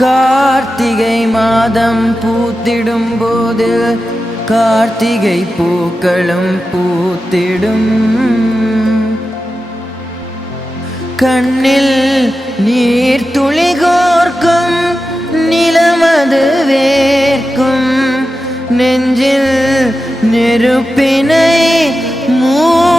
கார்த்திகை மாதம் பூத்திடும் போது கார்த்திகை பூக்களும் பூத்திடும். கண்ணில் நீர் துளி கோர்க்கும் நிலமது வேர்க்கும். நெஞ்சில் நெருப்பினை மூட்டிடும்.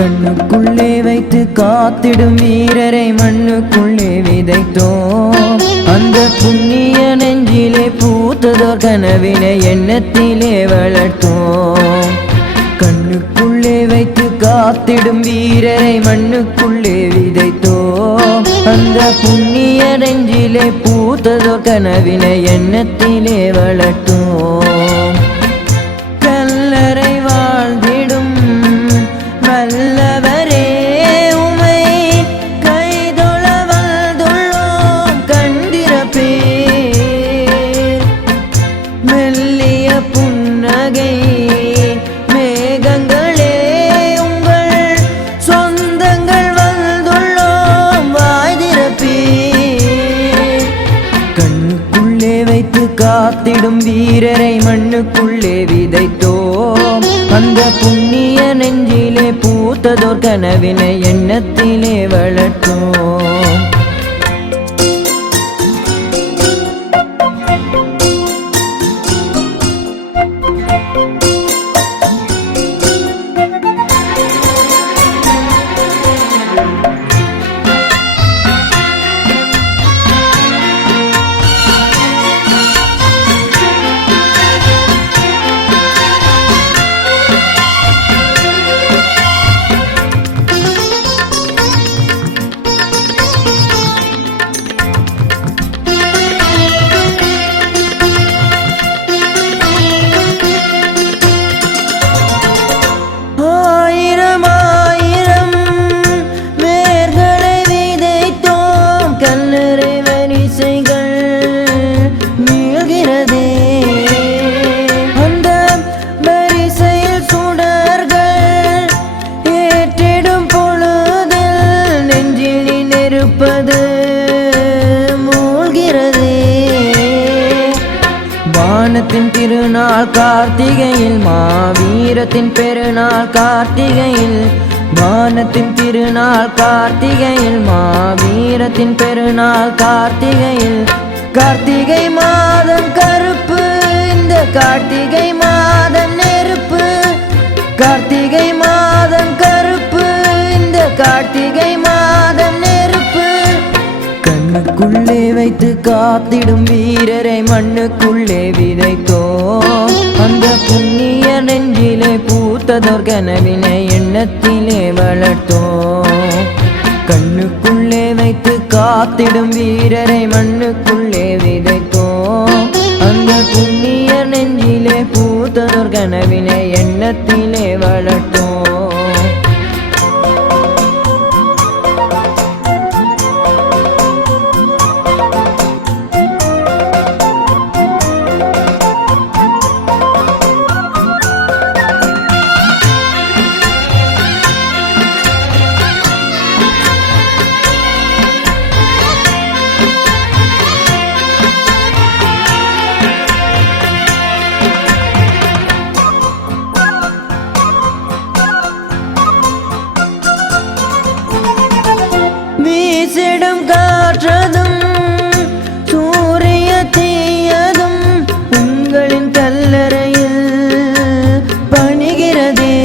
கண்ணுக்குள்ளே வைத்து காத்திடும் வீரரை மண்ணுக்குள்ளே விதைத்தோம். அந்த புண்ணிய நெஞ்சிலே பூத்ததோர் கனவினை எண்ணத்திலே வளர்த்தோம். கண்ணுக்குள்ளே வைத்து காத்திடும் வீரரை மண்ணுக்குள்ளே விதைத்தோம். அந்த புண்ணிய நெஞ்சிலே பூத்ததோர் கனவினை எண்ணத்திலே வளர்த்தோம். கல்லறை வாழ்ந்திடும் வல்லவரே உமை கைதொழ வந்துள்ளோம் கண்டிரப்பேர். மெல்லிய புன்னகை மேகங்களே உங்கள் சொந்தங்கள் வந்துள்ளோம் வாய்திரப்பேர். கண்ணுக்குள்ளே வைத்து காத்திடும் வீரரை மண்ணுக்குள்ளே விதைத்தோம். அந்த புண்ணிய நெஞ்சிலே பூத்ததோர் கனவினை எண்ணத்திலே வளர்த்தோம். வானத்தின் திருநாள் கார்த்திகையில் மாவீரத்தின் பெருநாள் கார்த்திகையில். வானத்தின் திருநாள் கார்த்திகையில் மாவீரத்தின் பெருநாள் கார்த்திகையில். கார்த்திகை மாதம் கருப்பு இந்த கார்த்திகை மாதம் நெருப்பு. கார்த்திகை மாதம் கருப்பு இந்த கார்த்திகை மாதம் நெருப்பு. கண்ணுக்குள்ளே வைத்து காத்திடும் வீரரை மண்ணுக்குள்ளே விதைத்தோம். அந்த புண்ணிய நெஞ்சிலே பூத்ததோர் கனவினை எண்ணத்திலே வளர்த்தோம். கண்ணுக்குள்ளே வைத்து காத்திடும் வீரரை மண்ணுக்குள்ளே விதைத்தோம். அந்த புண்ணிய நெஞ்சிலே பூத்ததோர் கனவினை எண்ணத்திலே வளர்த்தோம். வீசிடும் காற்றதும் சூரிய தீயதும் உங்களின் கல்லறையில் பணிகிறதே.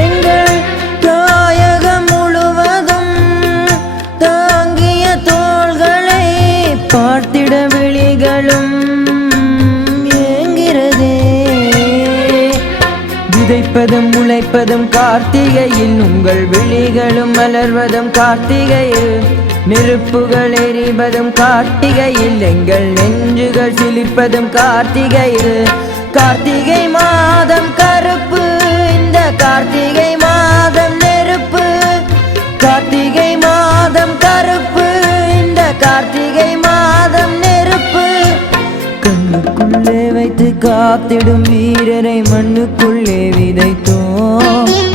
எங்கள் தாயகம் முழுவதும் தாங்கிய தோள்களை பார்த்திட விழிகளும் ஏங்கிறதே. விதைப்பதும் முளைப்பதும் சிலிர்ப்பதும் கார்த்திகையில், உங்கள் விழிகளும் மலர்வதும் கார்த்திகையில், நெருப்புகள் எரிவதும் கார்த்திகையில், எங்கள் நெஞ்சுகள் சிலிர்ப்பதும் கார்த்திகையில். கார்த்திகை மாதம் கருப்பு, இந்த கார்த்திகை மாதம் நெருப்பு. கார்த்திகை மாதம் கருப்பு, இந்த கார்த்திகை மாதம் நெருப்பு. கண்ணுக்குள்ளே வைத்து காத்திடும் வீரரை மண்ணுக்குள்ளே விதைத்தோம்.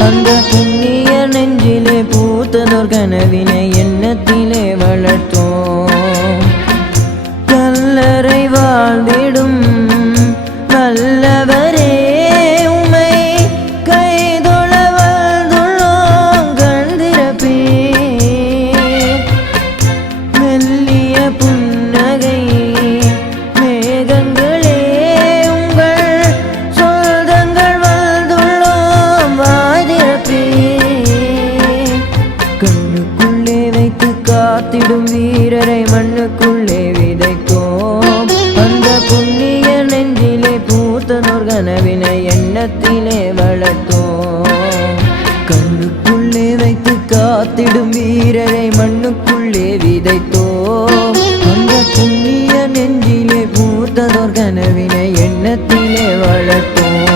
அந்த புண்ணிய நெஞ்சிலே பூத்ததோர் கனவினை எண்ணத்திலே வளர்த்தோம். கல்லறை வாழ்ந்திடும் நல்லவரே, உமை கைதொழ வந்துள்ளோம் கண்திரப்பே. மெல்லிய புன்னகை மேகங்களே, உங்கள் சொந்தங்கள் வந்துள்ளோம் வாய்திரப்பே. கண்ணுக்குள்ளே வைத்து காத்திடும் வீரரை மண்ணுக்குள்ளே விதைத்தோம். அந்த புண்ணிய நெஞ்சிலே பூத்ததோர் கனவினை எண்ணத்திலே வளர்த்தோம். கண்ணுக்குள்ளே வைத்து காத்திடும் வீரரை மண்ணுக்குள்ளே விதைத்தோம். அந்த புண்ணிய நெஞ்சிலே பூத்ததோர் கனவினை எண்ணத்திலே வளர்த்தோம்.